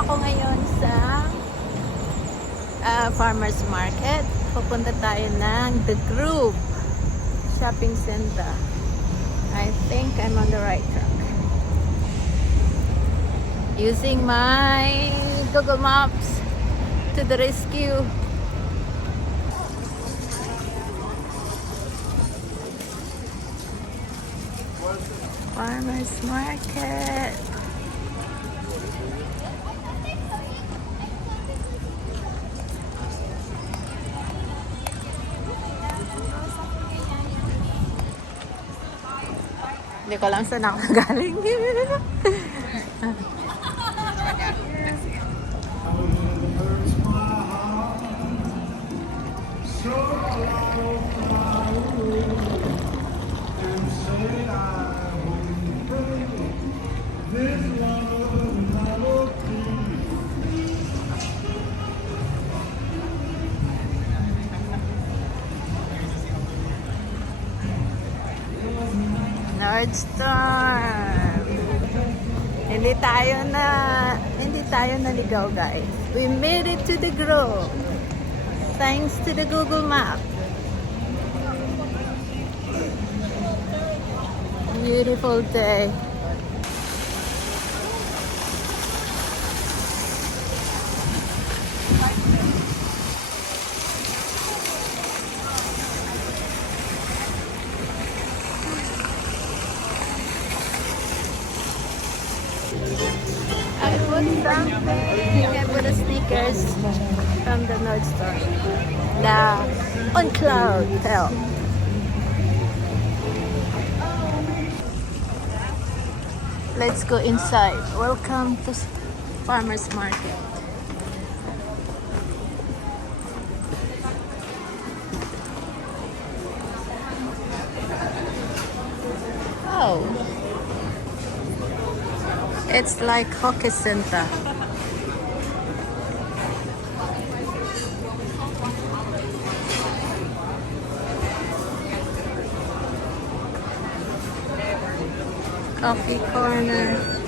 ako ngayon sa farmer's market. Pupunta tayo ng The Grove Shopping Center. I think I'm on the right track. Using my Google Maps to the rescue. Farmer's market. Hindi ko lang saan ako galing. Nordstorm. Hindi tayo naligaw, guys. We made it to the Grove. Thanks to the Google Map. Beautiful day. I put something. I put a sneakers from the Nordstorm. The On Cloud Hotel. Let's go inside. Welcome to Farmer's Market. Oh. It's like Hockey Center. Coffee corner.